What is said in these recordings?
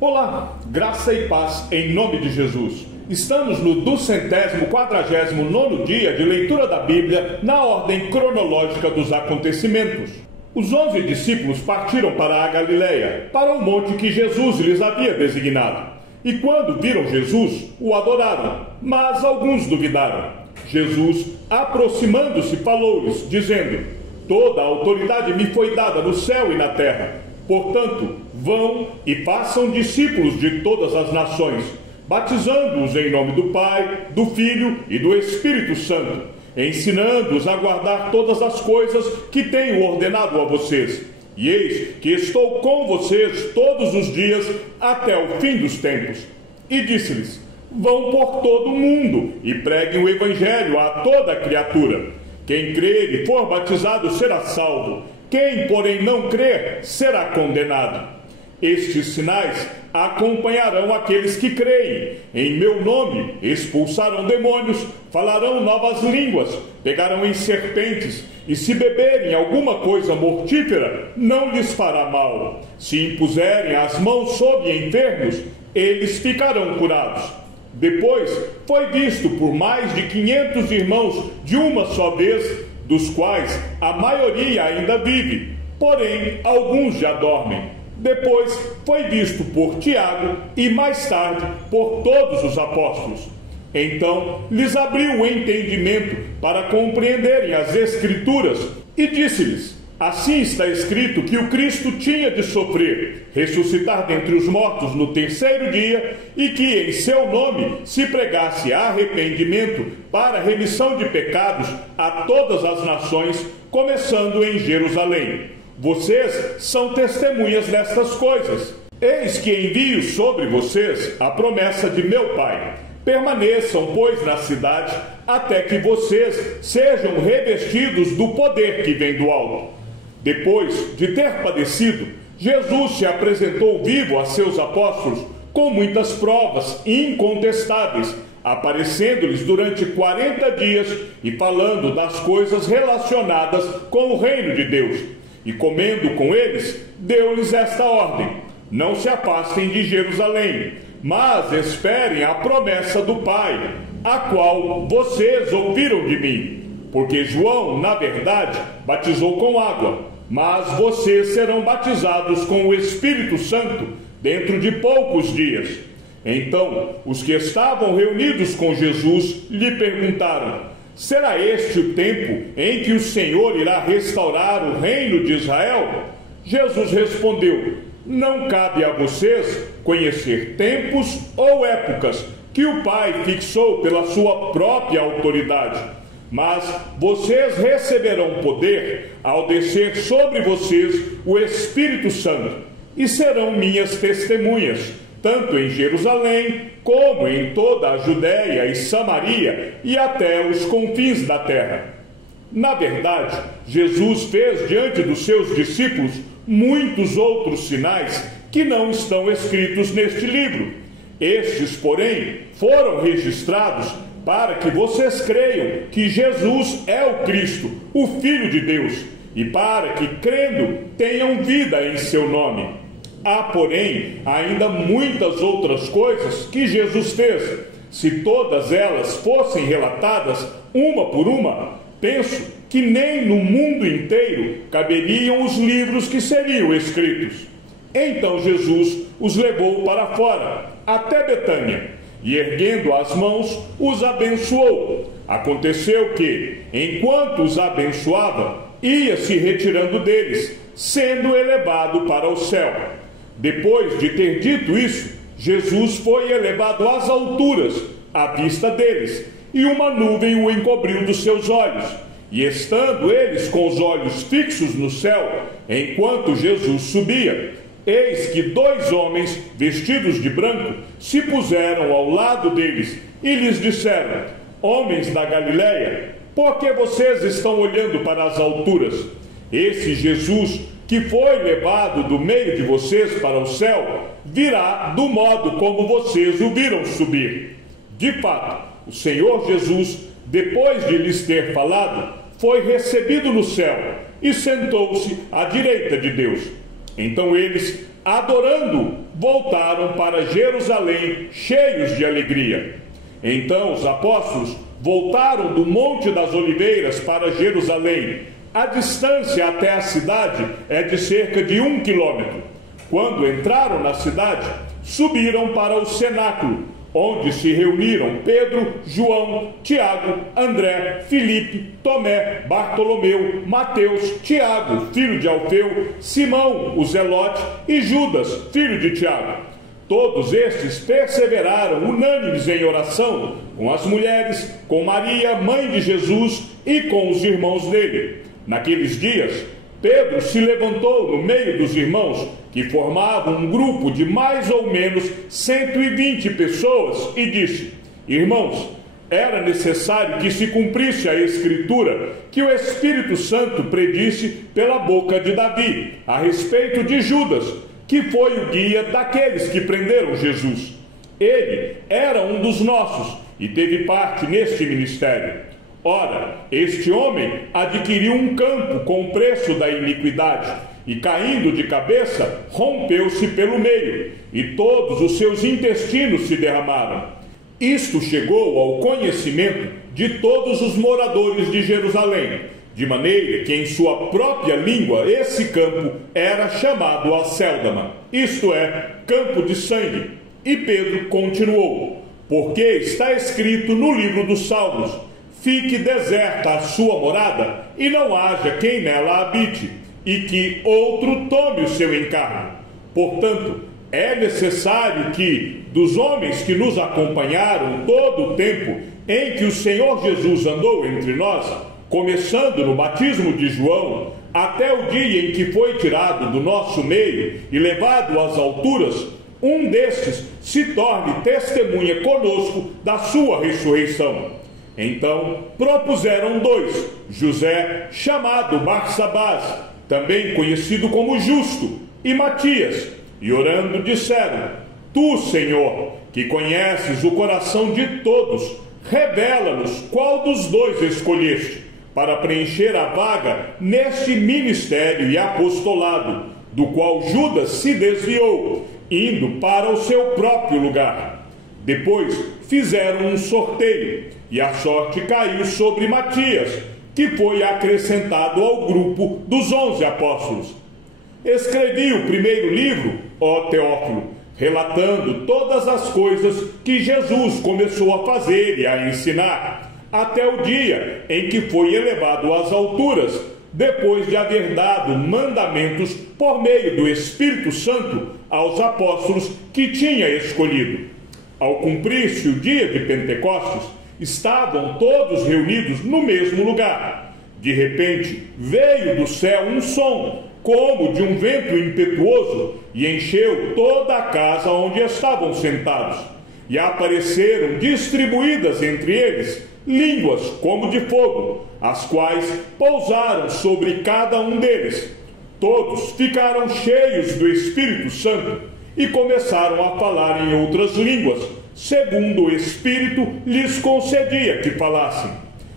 Olá, graça e paz em nome de Jesus. Estamos no 249º dia de leitura da Bíblia na ordem cronológica dos acontecimentos. Os 11 discípulos partiram para a Galileia, para o monte que Jesus lhes havia designado. E quando viram Jesus, o adoraram, mas alguns duvidaram. Jesus, aproximando-se, falou-lhes, dizendo: Toda a autoridade me foi dada no céu e na terra. Portanto, vão e façam discípulos de todas as nações, batizando-os em nome do Pai, do Filho e do Espírito Santo, ensinando-os a guardar todas as coisas que tenho ordenado a vocês. E eis que estou com vocês todos os dias até o fim dos tempos. E disse-lhes: Vão por todo o mundo e preguem o Evangelho a toda criatura. Quem crer e for batizado será salvo. Quem, porém, não crer, será condenado. Estes sinais acompanharão aqueles que creem. Em meu nome expulsarão demônios, falarão novas línguas, pegarão em serpentes, e se beberem alguma coisa mortífera, não lhes fará mal. Se impuserem as mãos sobre enfermos, eles ficarão curados. Depois foi visto por mais de 500 irmãos de uma só vez, dos quais a maioria ainda vive, porém alguns já dormem. Depois foi visto por Tiago e mais tarde por todos os apóstolos. Então lhes abriu o entendimento para compreenderem as Escrituras e disse-lhes: Assim está escrito que o Cristo tinha de sofrer, ressuscitar dentre os mortos no terceiro dia, e que em seu nome se pregasse arrependimento para remissão de pecados a todas as nações, começando em Jerusalém. Vocês são testemunhas destas coisas. Eis que envio sobre vocês a promessa de meu Pai. Permaneçam, pois, na cidade, até que vocês sejam revestidos do poder que vem do alto. Depois de ter padecido, Jesus se apresentou vivo a seus apóstolos com muitas provas incontestáveis, aparecendo-lhes durante 40 dias e falando das coisas relacionadas com o reino de Deus. E comendo com eles, deu-lhes esta ordem: Não se afastem de Jerusalém, mas esperem a promessa do Pai, a qual vocês ouviram de mim. Porque João, na verdade, batizou com água, mas vocês serão batizados com o Espírito Santo dentro de poucos dias. Então, os que estavam reunidos com Jesus lhe perguntaram: Será este o tempo em que o Senhor irá restaurar o reino de Israel? Jesus respondeu: Não cabe a vocês conhecer tempos ou épocas que o Pai fixou pela sua própria autoridade. Mas vocês receberão poder ao descer sobre vocês o Espírito Santo, e serão minhas testemunhas, tanto em Jerusalém, como em toda a Judéia e Samaria, e até os confins da terra. Na verdade, Jesus fez diante dos seus discípulos muitos outros sinais que não estão escritos neste livro. Estes, porém, foram registrados para que vocês creiam que Jesus é o Cristo, o Filho de Deus, e para que, crendo, tenham vida em seu nome. Há, porém, ainda muitas outras coisas que Jesus fez. Se todas elas fossem relatadas, uma por uma, penso que nem no mundo inteiro caberiam os livros que seriam escritos. Então Jesus os levou para fora, até Betânia, e erguendo as mãos, os abençoou. Aconteceu que, enquanto os abençoava, ia se retirando deles, sendo elevado para o céu. Depois de ter dito isso, Jesus foi elevado às alturas, à vista deles, e uma nuvem o encobriu dos seus olhos. E estando eles com os olhos fixos no céu, enquanto Jesus subia, eis que 2 homens, vestidos de branco, se puseram ao lado deles e lhes disseram: Homens da Galileia, por que vocês estão olhando para as alturas? Esse Jesus, que foi levado do meio de vocês para o céu, virá do modo como vocês o viram subir. De fato, o Senhor Jesus, depois de lhes ter falado, foi recebido no céu e sentou-se à direita de Deus. Então eles adorando, voltaram para Jerusalém cheios de alegria. Então os apóstolos voltaram do Monte das Oliveiras para Jerusalém. A distância até a cidade é de cerca de 1 quilômetro. Quando entraram na cidade, subiram para o cenáculo, onde se reuniram Pedro, João, Tiago, André, Filipe, Tomé, Bartolomeu, Mateus, Tiago, filho de Alfeu, Simão, o Zelote, e Judas, filho de Tiago. Todos estes perseveraram unânimes em oração, com as mulheres, com Maria, mãe de Jesus, e com os irmãos dele. Naqueles dias, Pedro se levantou no meio dos irmãos, que formavam um grupo de mais ou menos 120 pessoas, e disse: Irmãos, era necessário que se cumprisse a Escritura que o Espírito Santo predisse pela boca de Davi, a respeito de Judas, que foi o guia daqueles que prenderam Jesus. Ele era um dos nossos e teve parte neste ministério. Ora, este homem adquiriu um campo com o preço da iniquidade, e caindo de cabeça, rompeu-se pelo meio, e todos os seus intestinos se derramaram. Isto chegou ao conhecimento de todos os moradores de Jerusalém, de maneira que em sua própria língua esse campo era chamado Acéldama, isto é, campo de sangue. E Pedro continuou: porque está escrito no livro dos Salmos: fique deserta a sua morada, e não haja quem nela habite, e que outro tome o seu encargo. Portanto, é necessário que, dos homens que nos acompanharam todo o tempo em que o Senhor Jesus andou entre nós, começando no batismo de João, até o dia em que foi tirado do nosso meio e levado às alturas, um destes se torne testemunha conosco da sua ressurreição. Então propuseram 2, José, chamado Barsabás, também conhecido como Justo, e Matias, e orando disseram: Tu, Senhor, que conheces o coração de todos, revela-nos qual dos 2 escolheste, para preencher a vaga neste ministério e apostolado, do qual Judas se desviou, indo para o seu próprio lugar. Depois fizeram um sorteio, e a sorte caiu sobre Matias, que foi acrescentado ao grupo dos 11 apóstolos. Escrevi o primeiro livro, ó Teófilo, relatando todas as coisas que Jesus começou a fazer e a ensinar, até o dia em que foi elevado às alturas, depois de haver dado mandamentos por meio do Espírito Santo aos apóstolos que tinha escolhido. Ao cumprir-se o dia de Pentecostes, estavam todos reunidos no mesmo lugar. De repente, veio do céu um som, como de um vento impetuoso, e encheu toda a casa onde estavam sentados. E apareceram distribuídas entre eles línguas como de fogo, as quais pousaram sobre cada um deles. Todos ficaram cheios do Espírito Santo e começaram a falar em outras línguas, segundo o Espírito lhes concedia que falassem.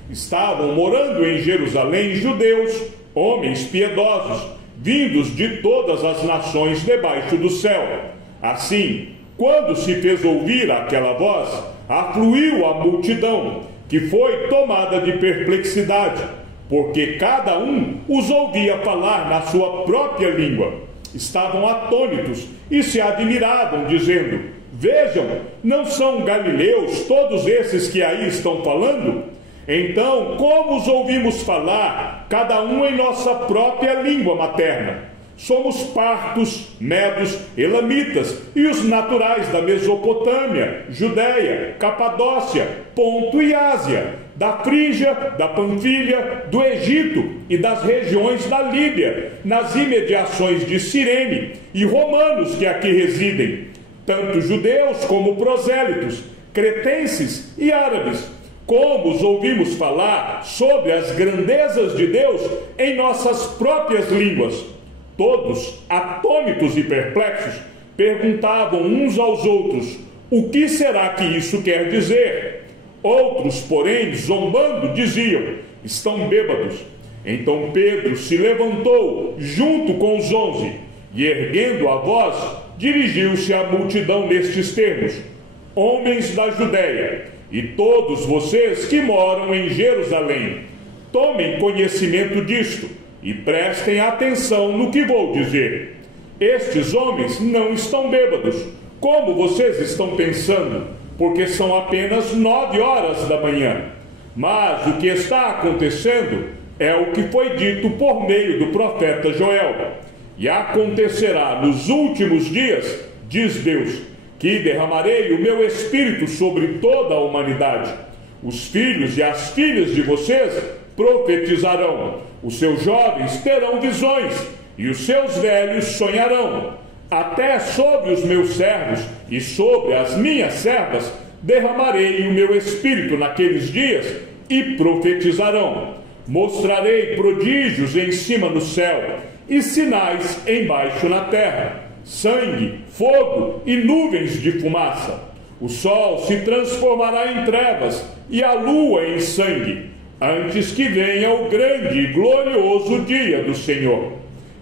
Estavam morando em Jerusalém judeus, homens piedosos, vindos de todas as nações debaixo do céu. Assim, quando se fez ouvir aquela voz, afluiu a multidão, que foi tomada de perplexidade, porque cada um os ouvia falar na sua própria língua. Estavam atônitos e se admiravam, dizendo: Vejam, não são galileus todos esses que aí estão falando? Então, como os ouvimos falar, cada um em nossa própria língua materna? Somos partos, medos, elamitas e os naturais da Mesopotâmia, Judéia, Capadócia, Ponto e Ásia, da Frígia, da Panfilha, do Egito e das regiões da Líbia, nas imediações de Cirene, e romanos que aqui residem, tanto judeus como prosélitos, cretenses e árabes. Como os ouvimos falar sobre as grandezas de Deus em nossas próprias línguas. Todos, atônitos e perplexos, perguntavam uns aos outros: o que será que isso quer dizer? Outros, porém, zombando, diziam: estão bêbados. Então Pedro se levantou junto com os 11 E erguendo a voz, dirigiu-se à multidão nestes termos: Homens da Judéia, e todos vocês que moram em Jerusalém, tomem conhecimento disto e prestem atenção no que vou dizer. Estes homens não estão bêbados, como vocês estão pensando, porque são apenas 9 horas da manhã. Mas o que está acontecendo é o que foi dito por meio do profeta Joel. E acontecerá nos últimos dias, diz Deus, que derramarei o meu espírito sobre toda a humanidade. Os filhos e as filhas de vocês profetizarão, os seus jovens terão visões, e os seus velhos sonharão. Até sobre os meus servos e sobre as minhas servas derramarei o meu espírito naqueles dias, e profetizarão. Mostrarei prodígios em cima no céu, e sinais embaixo na terra: sangue, fogo e nuvens de fumaça. O sol se transformará em trevas e a lua em sangue, antes que venha o grande e glorioso dia do Senhor.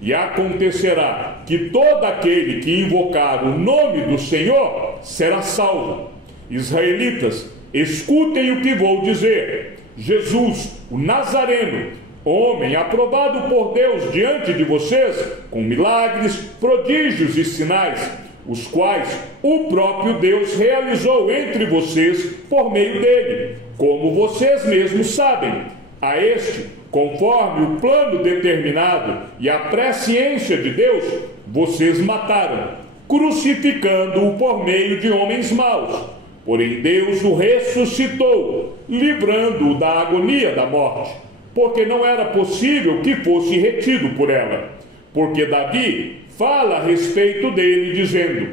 E acontecerá que todo aquele que invocar o nome do Senhor será salvo. Israelitas, escutem o que vou dizer. Jesus, o Nazareno, homem aprovado por Deus diante de vocês, com milagres, prodígios e sinais, os quais o próprio Deus realizou entre vocês por meio dele, como vocês mesmos sabem. A este, conforme o plano determinado e a presciência de Deus, vocês mataram, crucificando-o por meio de homens maus. Porém Deus o ressuscitou, livrando-o da agonia da morte, porque não era possível que fosse retido por ela. Porque Davi fala a respeito dele, dizendo: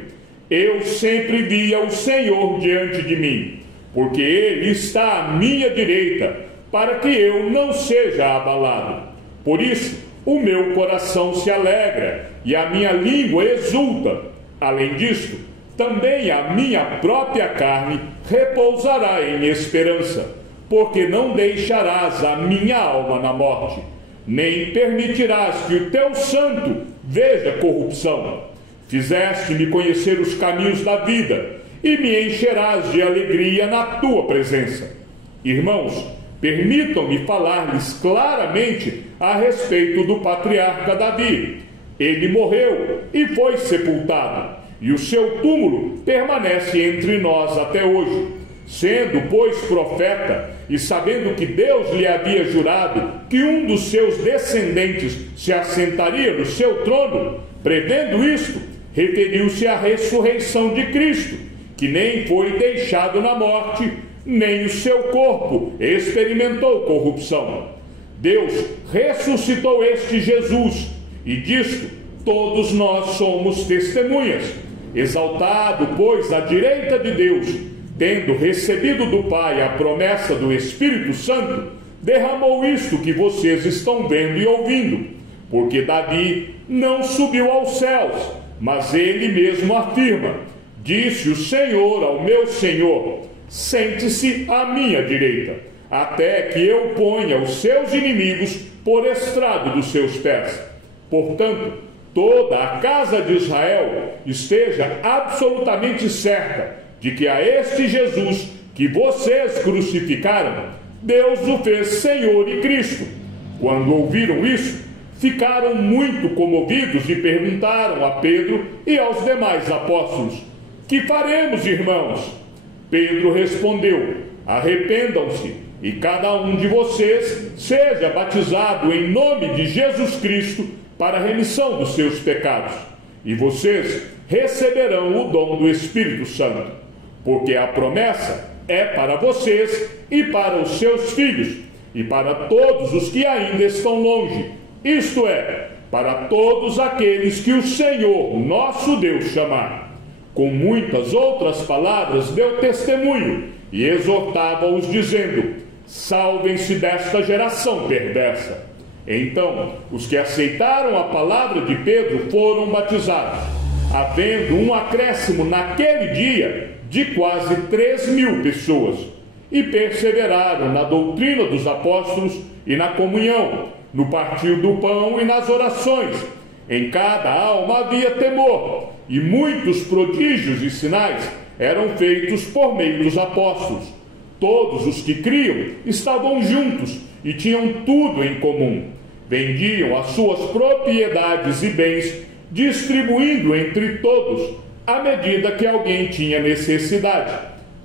Eu sempre via o Senhor diante de mim, porque ele está à minha direita, para que eu não seja abalado. Por isso, o meu coração se alegra, e a minha língua exulta. Além disto, também a minha própria carne repousará em esperança, porque não deixarás a minha alma na morte, nem permitirás que o teu santo veja corrupção. Fizeste-me conhecer os caminhos da vida, e me encherás de alegria na tua presença. Irmãos, permitam-me falar-lhes claramente a respeito do patriarca Davi. Ele morreu e foi sepultado, e o seu túmulo permanece entre nós até hoje. Sendo, pois, profeta, e sabendo que Deus lhe havia jurado que um dos seus descendentes se assentaria no seu trono, prevendo isto, referiu-se à ressurreição de Cristo, que nem foi deixado na morte, nem o seu corpo experimentou corrupção. Deus ressuscitou este Jesus, e disto todos nós somos testemunhas. Exaltado, pois, à direita de Deus, tendo recebido do Pai a promessa do Espírito Santo, derramou isto que vocês estão vendo e ouvindo. Porque Davi não subiu aos céus, mas ele mesmo afirma: Disse o Senhor ao meu Senhor: Sente-se à minha direita, até que eu ponha os seus inimigos por estrado dos seus pés. Portanto, toda a casa de Israel esteja absolutamente certa de que a este Jesus que vocês crucificaram, Deus o fez Senhor e Cristo. Quando ouviram isso, ficaram muito comovidos e perguntaram a Pedro e aos demais apóstolos: Que faremos, irmãos? Pedro respondeu: Arrependam-se, e cada um de vocês seja batizado em nome de Jesus Cristo para a remissão dos seus pecados, e vocês receberão o dom do Espírito Santo, porque a promessa é para vocês e para os seus filhos, e para todos os que ainda estão longe, isto é, para todos aqueles que o Senhor, nosso Deus, chamar. Com muitas outras palavras deu testemunho, e exortava-os, dizendo: Salvem-se desta geração perversa. Então, os que aceitaram a palavra de Pedro foram batizados, havendo um acréscimo naquele dia de quase 3.000 pessoas, e perseveraram na doutrina dos apóstolos e na comunhão, no partir do pão e nas orações. Em cada alma havia temor, e muitos prodígios e sinais eram feitos por meio dos apóstolos. Todos os que criam estavam juntos e tinham tudo em comum. Vendiam as suas propriedades e bens, distribuindo entre todos, à medida que alguém tinha necessidade.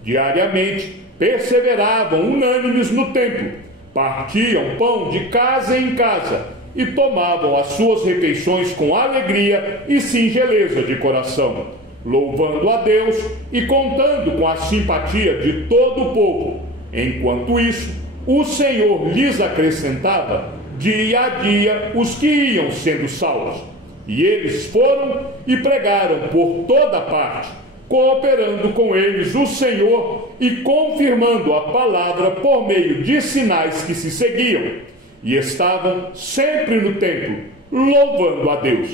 Diariamente, perseveravam unânimes no templo, partiam pão de casa em casa e tomavam as suas refeições com alegria e singeleza de coração, louvando a Deus e contando com a simpatia de todo o povo. Enquanto isso, o Senhor lhes acrescentava dia a dia os que iam sendo salvos. E eles foram e pregaram por toda parte, cooperando com eles o Senhor e confirmando a palavra por meio de sinais que se seguiam. E estavam sempre no templo, louvando a Deus.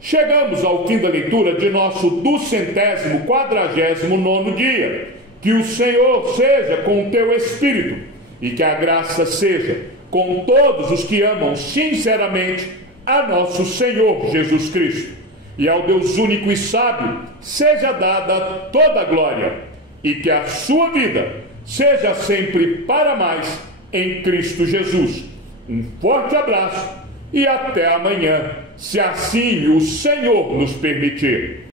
Chegamos ao fim da leitura de nosso 249º dia. Que o Senhor seja com o teu espírito e que a graça seja com todos os que amam sinceramente a nosso Senhor Jesus Cristo. E ao Deus único e sábio seja dada toda a glória, e que a sua vida seja sempre para mais em Cristo Jesus. Um forte abraço e até amanhã, se assim o Senhor nos permitir.